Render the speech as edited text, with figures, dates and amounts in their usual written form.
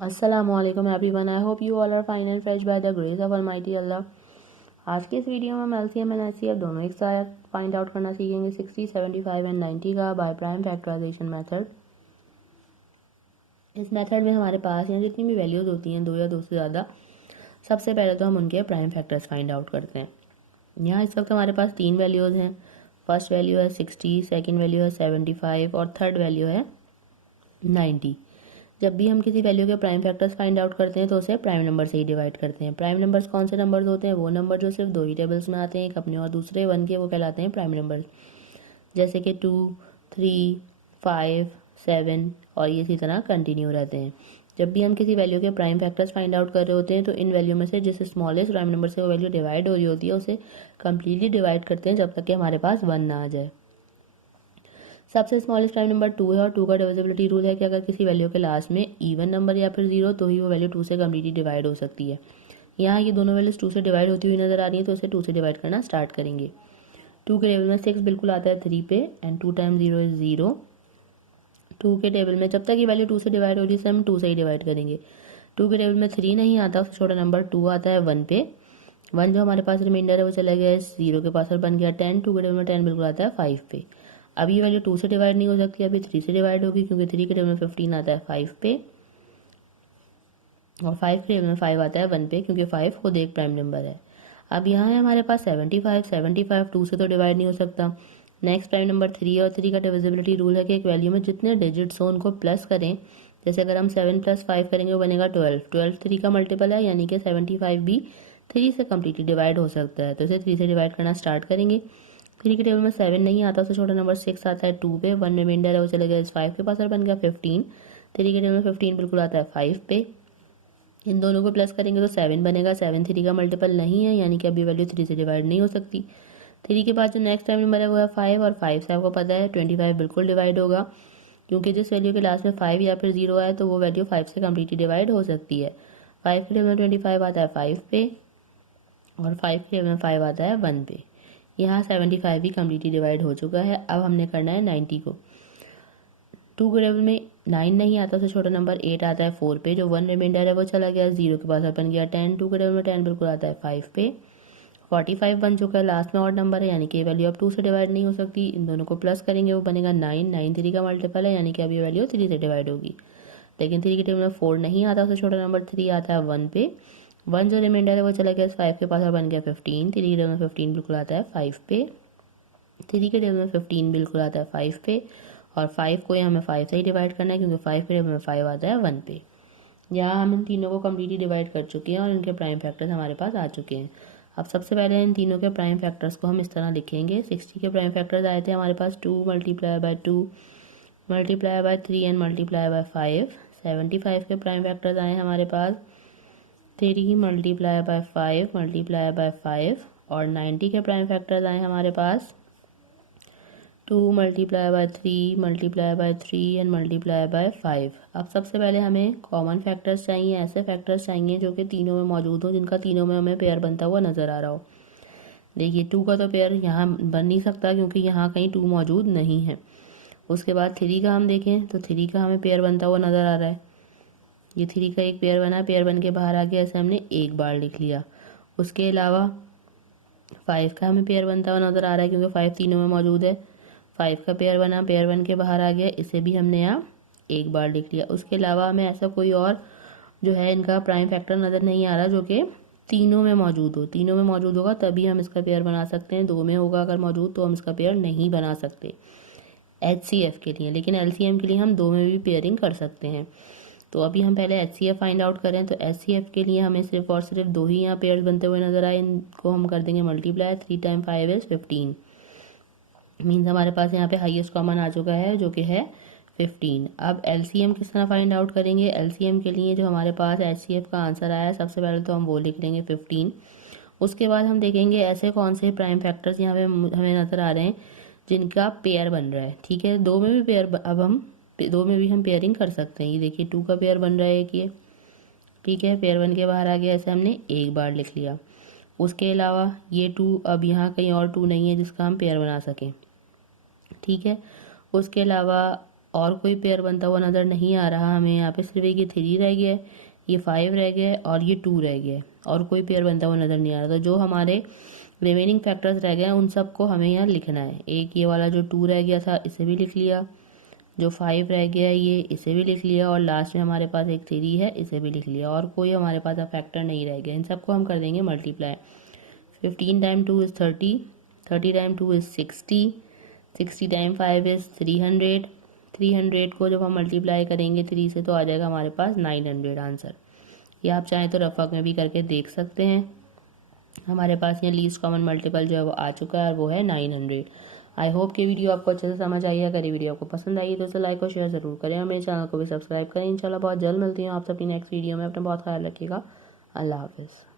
Assalamualaikum everyone. I hope you all are fine and fresh by the grace of Almighty Allah. आज के इस video में हम LCM and HCF दोनों एक साथ फाइंड आउट करना सीखेंगे 60, 75 एंड 90 का बाय प्राइम फैक्टराइजेशन मेथड। इस मेथड में हमारे पास यहाँ जितनी भी वैल्यूज होती हैं, दो या दो से ज़्यादा, सबसे पहले तो हम उनके प्राइम फैक्टर्स फाइंड आउट करते हैं। यहाँ इस वक्त हमारे पास तीन वैल्यूज़ हैं। फर्स्ट वैल्यू है 60, सेकेंड वैल्यू है 75 और थर्ड वैल्यू है 90। जब भी हम किसी वैल्यू के प्राइम फैक्टर्स फाइंड आउट करते हैं तो उसे प्राइम नंबर से ही डिवाइड करते हैं। प्राइम नंबर्स कौन से नंबर्स होते हैं? वो नंबर जो सिर्फ दो ही टेबल्स में आते हैं, एक अपने और दूसरे वन के, वो कहलाते हैं प्राइम नंबर्स। जैसे कि 2, 3, 5, 7 और ये इसी तरह कंटिन्यू रहते हैं। जब भी हम किसी वैल्यू के प्राइम फैक्टर्स फाइंड आउट कर रहे होते हैं तो इन वैल्यू में से जिस स्मॉलेस्ट प्राइम नंबर से वो वैल्यू डिवाइड हो रही होती है उसे कम्प्लीटली डिवाइड करते हैं जब तक कि हमारे पास 1 ना आ जाए। सबसे स्मॉलेस्ट प्राइम नंबर 2 है और 2 का डिविजिबिलिटी रूल है कि अगर किसी वैल्यू के लास्ट में इवन नंबर या फिर 0 तो ही वो वैल्यू 2 से कम्प्लीटली डिवाइड हो सकती है। यहाँ ये दोनों वैल्यूज 2 से डिवाइड होती हुई नजर आ रही है तो इसे 2 से डिवाइड करना स्टार्ट करेंगे। 2 के टेबल में 6 बिल्कुल आता है 3 पे एंड 2 टाइम्स 0 इज 0। 2 के टेबल में जब तक ये वैल्यू 2 से डिवाइड हो रही है हम 2 से ही डिवाइड करेंगे। 2 के टेबल में 3 नहीं आता, उससे छोटा नंबर 2 आता है 1 पे। 1 जो हमारे पास रिमाइंडर है वो चला गया 0 के पास और बन गया 10। 2 के टेबल में 10 बिल्कुल आता है 5 पे। अब ये वैल्यू 2 से डिवाइड नहीं हो सकती, अभी 3 से डिवाइड होगी क्योंकि 3 के टेबल में 15 आता है 5 पे और 5 के टेबल में 5 आता है 1 पे क्योंकि 5 खुद एक प्राइम नंबर है। अब यहाँ है हमारे पास 75 2 से तो डिवाइड नहीं हो सकता। नेक्स्ट प्राइम नंबर 3 और 3 का डिविजिबिलिटी रूल है कि एक वैल्यू में जितने डिजिट्स हो उनको प्लस करें। जैसे अगर हम 7 + 5 करेंगे वो बनेगा 12। 12 3 का मल्टीपल है यानी कि 75 भी 3 से कम्प्लीटली डिवाइड हो सकता है तो इसे 3 से डिवाइड करना स्टार्ट करेंगे। 3 के टेबल में 7 नहीं आता, उससे छोटा नंबर 6 आता है 2 पे। 1 रिमाइंडर है वो चला गया 5 के पास और बन गया 15। 3 के टेबल में 15 बिल्कुल आता है 5 पे। इन दोनों को प्लस करेंगे तो 7 बनेगा। 7 3 का मल्टीपल नहीं है यानी कि अभी वैल्यू 3 से डिवाइड नहीं हो सकती। 3 के बाद जो नेक्स्ट प्राइम नंबर है वो है 5 और 5 से आपको पता है 25 बिल्कुल डिवाइड होगा क्योंकि जिस वैल्यू के लास्ट में 5 या फिर 0 आए तो वो वैल्यू 5 से कम्प्लीटली डिवाइड हो सकती है। 5 के टेबल में 25 आता है 5 पे और 5 के टेबल में 5 आता है 1 पे। यहाँ 75 भी कम्प्लीटली डिवाइड हो चुका है। अब हमने करना है 90 को। 2 के टेबल में 9 नहीं आता, उससे छोटा नंबर 8 आता है 4 पे। जो 1 रिमाइंडर है वो चला गया 0 के पास और बन गया 10। 2 के टेबल में 10 बिल्कुल आता है 5 पे। 45 बन चुका है, लास्ट में और नंबर है यानी कि वैल्यू अब 2 से डिवाइड नहीं हो सकती। इन दोनों को प्लस करेंगे वो बनेगा 9। 9 3 का मल्टीपल है यानी कि अब ये वैल्यू 3 से डिवाइड होगी। लेकिन 3 के टेबल में 4 नहीं आता, उससे छोटा नंबर 3 आता है 1 पे। 1 जो रिमाइंडर है वो चला गया 5 के पास और बन गया 15। 3 के टेबल में 15 बिल्कुल आता है 5 पे। 3 के टेबल में 15 बिल्कुल आता है 5 पे और 5 को हमें 5 से ही डिवाइड करना है क्योंकि 5 के टेबल में 5 आता है 1 पे। यहाँ हम इन तीनों को कम्प्लीटली डिवाइड कर चुके हैं और इनके प्राइम फैक्टर्स हमारे पास आ चुके हैं। अब सबसे पहले इन तीनों के प्राइम फैक्टर्स को हम इस तरह लिखेंगे। 60 के प्राइम फैक्टर्स आए थे हमारे पास 2 multiply by 2 multiply by 3 and multiply by 5। 75 के प्राइम फैक्टर्स आए हमारे पास 3 मल्टीप्लाई बाय 5 मल्टीप्लाई बाय 5 और 90 के प्राइम फैक्टर्स आए हमारे पास 2 multiply by 3 multiply by 3 and multiply by 5। अब सबसे पहले हमें कॉमन फैक्टर्स चाहिए, ऐसे फैक्टर्स चाहिए जो कि तीनों में मौजूद हो, जिनका तीनों में हमें पेयर बनता हुआ नज़र आ रहा हो। देखिए 2 का तो पेयर यहाँ बन नहीं सकता क्योंकि यहाँ कहीं 2 मौजूद नहीं है। उसके बाद 3 का हम देखें तो 3 का हमें पेयर बनता हुआ नज़र आ रहा है। ये 3 का एक पेयर बना, पेयर बन के बाहर आ गया, ऐसे हमने एक बार लिख लिया। उसके अलावा 5 का हमें पेयर बनता हुआ नज़र आ रहा है क्योंकि 5 तीनों में मौजूद है। 5 का पेयर बना, पेयर बन के बाहर आ गया, इसे भी हमने यहाँ एक बार लिख लिया। उसके अलावा हमें ऐसा कोई और जो है इनका प्राइम फैक्टर नज़र नहीं आ रहा जो कि तीनों में मौजूद हो। तीनों में मौजूद होगा तभी हम इसका पेयर बना सकते हैं, 2 में होगा अगर मौजूद तो हम इसका पेयर नहीं बना सकते HCF के लिए। लेकिन LCM के लिए हम 2 में भी पेयरिंग कर सकते हैं। तो अभी हम पहले HCF फाइंड आउट करें तो HCF के लिए हमें सिर्फ और सिर्फ 2 ही यहाँ पेयर बनते हुए नजर आए। इनको हम कर देंगे मल्टीप्लाई। 3 time 5 is 15। मीन्स हमारे पास यहाँ पे हाईएस्ट कॉमन आ चुका है जो कि है 15। अब LCM किस तरह फाइंड आउट करेंगे? LCM के लिए जो हमारे पास HCF का आंसर आया है सबसे पहले तो हम वो लिख लेंगे 15। उसके बाद हम देखेंगे ऐसे कौन से प्राइम फैक्टर्स यहाँ पे हमें नज़र आ रहे हैं जिनका पेयर बन रहा है। ठीक है, 2 में भी पेयर, अब हम 2 में भी हम पेयरिंग कर सकते हैं। ये देखिए 2 का पेयर बन रहा है एक ये, ठीक है, पेयर बन के बाहर आ गया, ऐसे हमने एक बार लिख लिया। उसके अलावा ये 2, अब यहाँ कहीं और 2 नहीं है जिसका हम पेयर बना सकें। ठीक है, उसके अलावा और कोई पेयर बनता हुआ नज़र नहीं आ रहा हमें। यहाँ पे सिर्फ एक ये 3 रह गया है, ये 5 रह गया है और ये 2 रह गया है, और कोई पेयर बनता हुआ नज़र नहीं आ रहा। तो जो हमारे रिमेनिंग फैक्टर्स रह गए हैं उन सबको हमें यहाँ लिखना है। एक ये वाला जो 2 रह गया था इसे भी लिख लिया, जो 5 रह गया है ये इसे भी लिख लिया, और लास्ट में हमारे पास एक 3 है इसे भी लिख लिया, और कोई हमारे पास अब फैक्टर नहीं रह गया। इन सबको हम कर देंगे multiply. 15 time 2 is 30, 30 time 2 is 60, 60 time 5 is 300, 300 को जब हम मल्टीप्लाई करेंगे 3 से तो आ जाएगा हमारे पास 900 आंसर। ये आप चाहें तो रफक में भी करके देख सकते हैं। हमारे पास यहाँ लीस्ट कॉमन मल्टीपल जो है वो आ चुका है और वो है 900। आई होप कि वीडियो आपको अच्छे से समझ आई है। अगर ये वीडियो आपको पसंद आई तो उसे लाइक और शेयर ज़रूर करें और मेरे चैनल को भी सब्सक्राइब करें। इंशाल्लाह बहुत जल्द मिलती हूँ आप सबकी नेक्स्ट वीडियो में। अपना बहुत ख्याल रखिएगा। अल्लाह हाफिज़।